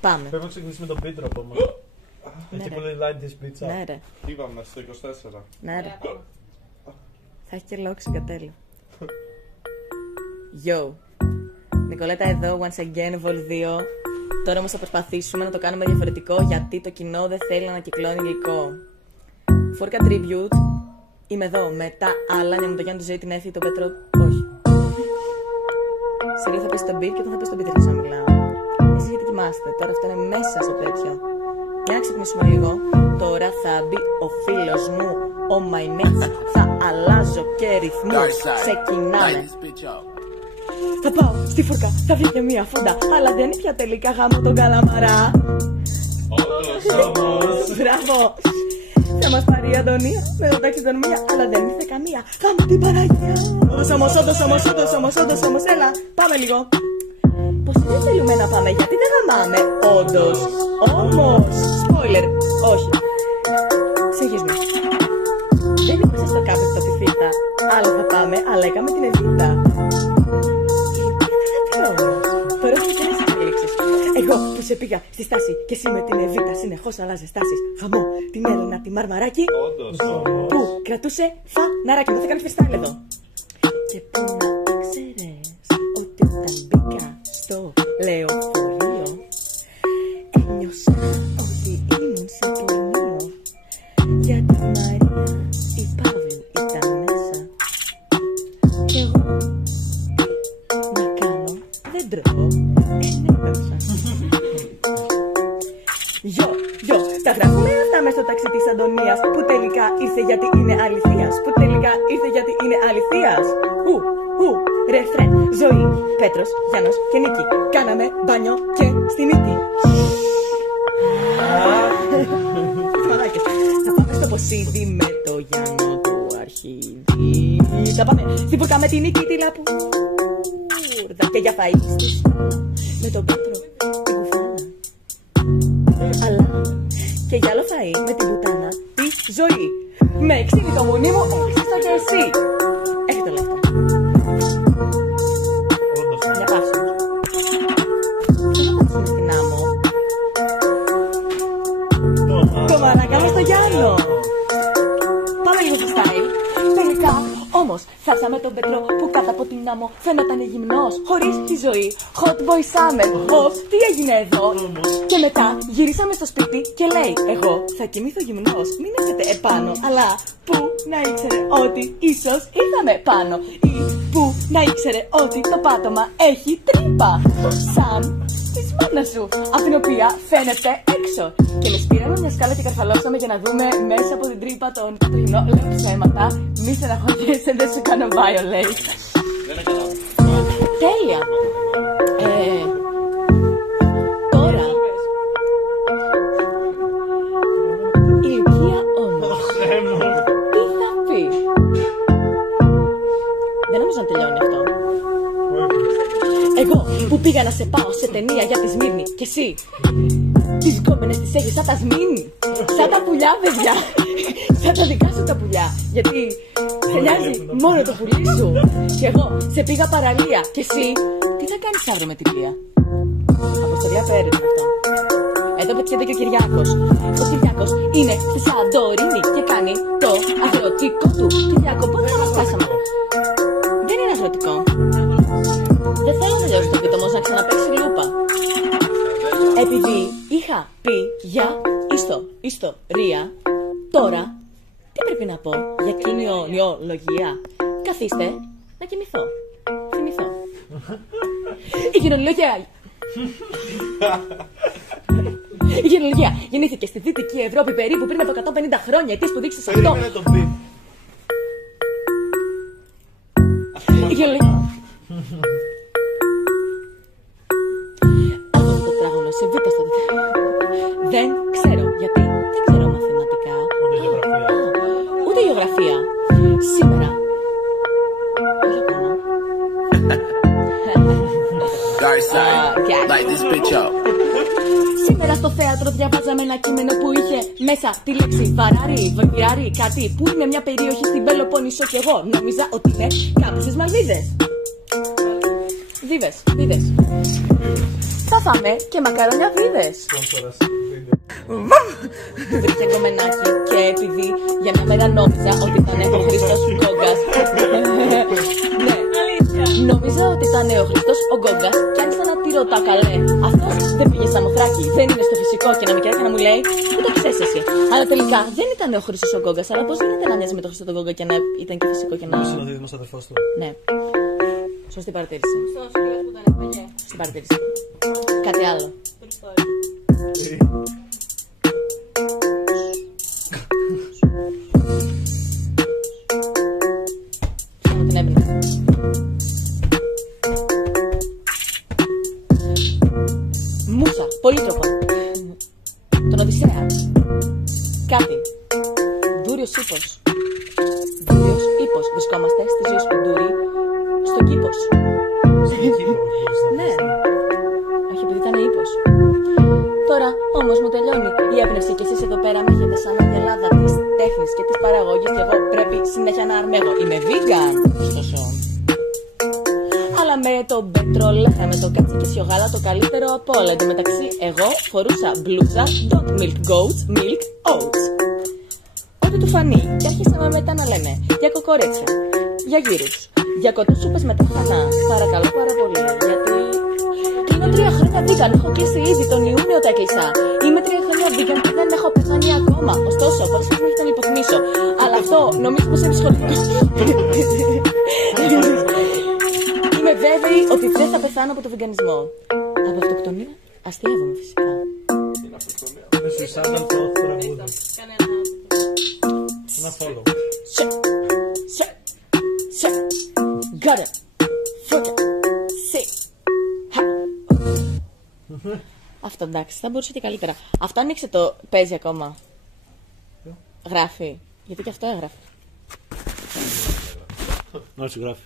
Πάμε. Πρέπει να ξεκινήσουμε τον Πίτρο ακόμα. Έτσι που λέει light this bitch up. Ναι, ρε. Είπαμε στο 24. Ναι, ρε. Θα έχει και λόγο κατέλου. Yo. Νικολέτα εδώ, once again, Vol 2. Τώρα όμως θα προσπαθήσουμε να το κάνουμε διαφορετικό, γιατί το κοινό δεν θέλει να ανακυκλώνει υλικό. Φόρκα tribute. Είμαι εδώ με τα άλλα, μου το Γιάννη, τη ζωή, την Έφη, τον Πέτρο. Όχι. Σε λίγο θα πέσει τον beat και όταν θα πέσει τον beat θα να μιλάω. Εσείς γιατί κοιμάστε, τώρα αυτό είναι μέσα στο τέτοιο. Για να ξυπνήσουμε λίγο. Τώρα θα μπει ο φίλος μου, ο my mates. Θα αλλάζω και ρυθμούς. Ξεκινάμε. Θα πάω στη φουρκα, θα βγει και μία φούντα. Αλλά δεν είναι πια τελικά γάμο τον καλαμαρά. Μπράβο. Θα μας πάρει η Αντωνία με το ταξιδονομία. Αλλά δεν ήρθε καμία. Γάμο την Παναγία. Όμως, έλα, πάμε λίγο. Πως δεν θέλουμε να πάμε, γιατί δεν γαμάμε, όντως. Όμως, spoiler, όχι. Συνεχίζουμε. Δεν είμαστε στο κάπου στο πιθύτα. Άλλο θα πάμε, αλλά έκαμε την Εβίτα. Τώρα έχουμε και νέες εξελίξεις. Εγώ που σε πήγα στη στάση και εσύ με την Εβίτα συνεχώς αλλάζεις στάσεις. Χαμό την Έλληνα τη Μαρμαράκη που κρατούσε φαναράκι. Μου θα κάνει φεστάλ εδώ. Και που να ξέρεις ότι όταν μπήκα στο λεωφορείο ένιωσα ότι ήμουν σε πορνείο. Γιατί η Μαρία η Παύλη ήταν μέσα. Κι εγώ να κάνω δεν τρώω, ενέπεψα. Γιο, τα γράφουμε αυτά μες στο ταξί της Αντωνίας. Που τελικά ήρθε γιατί είναι αληθείας. Που τελικά ήρθε γιατί είναι αληθείας. Ρεφρέν, ζωή, Πέτρος, Γιάννος και Νίκη. Κάναμε μπάνιο και στη μύτη. Θα πάμε στο Ποσίδι με το Γιάννο του Αρχίδη. Θα πάμε στην Πουρκά με την Νίκη τη Λαπούρδα. Και για φαΐ με τον Πέτρο την Κουφάνα. Αλλά και για άλλο φαΐ με την πουτάνα τη ζωή. Με εξήλει το μονί μου, έχεις το και εσύ. Έχει το λεφτό. Για πάσου. Δεν θα πάψουμε στην άμμο. Το μαρακάμε στο Γιάννο. Πάμε λίγο στο style. Τελικά όμως φτάσαμε τον Πέτρο που κάτω από την άμμο φαίνονταν γυμνός. Χωρίς τη ζωή. Hot boy summer. Τι έγινε εδώ. Και μετά γυρίσαμε στο σπίτι και λέει: εγώ θα κοιμήθω γυμνός. Μην έρθετε επάνω. Αλλά που να ήξερε ότι ίσως ήρθαμε πάνω. Ή που να ήξερε ότι το πάτωμα έχει τρύπα. Σαν της μάνας σου, από την οποία φαίνεται έξω. Και με σπήραμε μια σκάλα και καρφαλώσαμε για να δούμε μέσα από την τρύπα τον Πατρινό. Λέω ψέματα, μη στεναχωριέσαι, δεν σου κάνω violate. Τέλεια. Τώρα η Λουκία όμως τι θα πει. Δεν νομίζω να τελειώνει αυτό. Εγώ που πήγα να σε πάω σε ταινία για τη Σμύρνη. Και εσύ τις γκόμενες τις έχεις σαν τα Σμύρνη. Σαν τα πουλιά, παιδιά. Σαν τα δικά σου τα πουλιά. Γιατί σε νοιάζει μόνο το πουλί σου. Και εγώ σε πήγα παραλία. Και εσύ τι θα κάνεις αύριο με τη Λία. Αποστολιά πέρυσι αυτό. Εδώ πετυχαίνεται και ο Κυριάκος. Ο Κυριάκος είναι στη Σαντορίνη και κάνει το αγροτικό του. Κυριάκο, πότε θα μας πάσαμε. Δεν είναι αγροτικό. Δεν θέλω να τελειώσει το βίντεο όμως να ξαναπαίξει λούπα. Επειδή είχα πει για ιστορία, τώρα τι πρέπει να πω για κοινωνιολογία. Καθίστε να κοιμηθώ. Θυμηθώ. Η κοινωνιολογία. Η κοινωνιολογία γεννήθηκε στη Δυτική Ευρώπη περίπου πριν από 150 χρόνια. Αιτίες που δείξεις αυτό. Η κοινωνιολογία. Αυτό το τράγωνο σε βήτα στο δυτικό. Δεν ξέρω γιατί. Δεν ξέρω μαθηματικά. Ούτε γεωγραφία. Σήμερα. Σήμερα στο θέατρο διαβάζαμε ένα κείμενο που είχε μέσα τη λέξη βαράρι, βοηθιάρι, κάτι που είναι μια περιοχή στην Πελοπόννησο. Και εγώ νόμιζα ότι είναι κάπου στις Μαλδίβες. Δίβες. Θα φάμε και μακαρόνια βίδες. Βρήκε γκομενάκι και επειδή για μια μέρα νόμιζα ότι ήταν ο Χρήστος Γκόγκας. Ναι, νόμιζα ότι ήταν ο Χρήστος ο Γκόγκας και άρχισα να τη ρωτάω καλέ. Αυτός δεν πήγε στα Μοθράκη, δεν είναι στο φυσικό και να με κοιτάει και να μου λέει πού το ξέρεις εσύ. Αλλά τελικά δεν ήταν ο Χρήστος ο Γκόγκας, αλλά πώς γίνεται να μοιάζει με τον Χρήστο τον Γκόγκα και να ήταν και φυσικό και να. Είναι ο δίδυμος αδερφός του. Ναι. Σωστή παρατήρηση. Σωστή παρατήρηση. Κάτι άλλο. Πιάνω την έμπνευση. Μούσα, πολύτροπο. Τον Οδυσσέα. Κάτι. Δούριος ύπος. Δούριος ύπος. Βρισκόμαστε στη ζωή σκουντούρη. Στον κήπος. Ναι. Όχι, επειδή ήταν ύπος. Τώρα όμως μου τελειώνει η έμπνευση και εσείς εδώ πέρα με έχετε σαν αγελάδα της τέχνης και της παραγωγής και εγώ πρέπει συνέχεια να αρμέγω. Είμαι vegan, ωστόσο. Αλλά με το πετρολέφα, με το κατσίκι γάλα το καλύτερο από όλα. Εν τω μεταξύ, εγώ φορούσα μπλούζα Don't milk goats, milk oats. Ό,τι του φανεί και άρχισαμε μετά να λέμε για κοκορέτσια, για γύρους, για κοτόσουπες με τραχανά. Παρακαλώ πάρα πολύ, γιατί κλείνω 3 χρόνια vegan. Έχω κλείσει ήδη τον Ιούνιο τα έκλεισα. Είμαι 3 χρόνια vegan και δεν έχω πεθάνει ακόμα. Ωστόσο, πολλές φορές μου έρχεται να υποθυμίσω. Αλλά αυτό νομίζω πως είναι ψυχολογικό. Είμαι βέβαιη ότι δεν θα πεθάνω από το βιγκανισμό. Από αυτοκτονία, αστείευομαι φυσικά. Είναι αυτοκτονία. Είναι suicidal thought τραγούδι. Ένα follow. Got it. Fuck it. See. Αυτό εντάξει, θα μπορούσε και καλύτερα. Αυτό ανοίξε το παίζει ακόμα. Γράφει. Γιατί και αυτό έγραφε. Όχι, γράφει.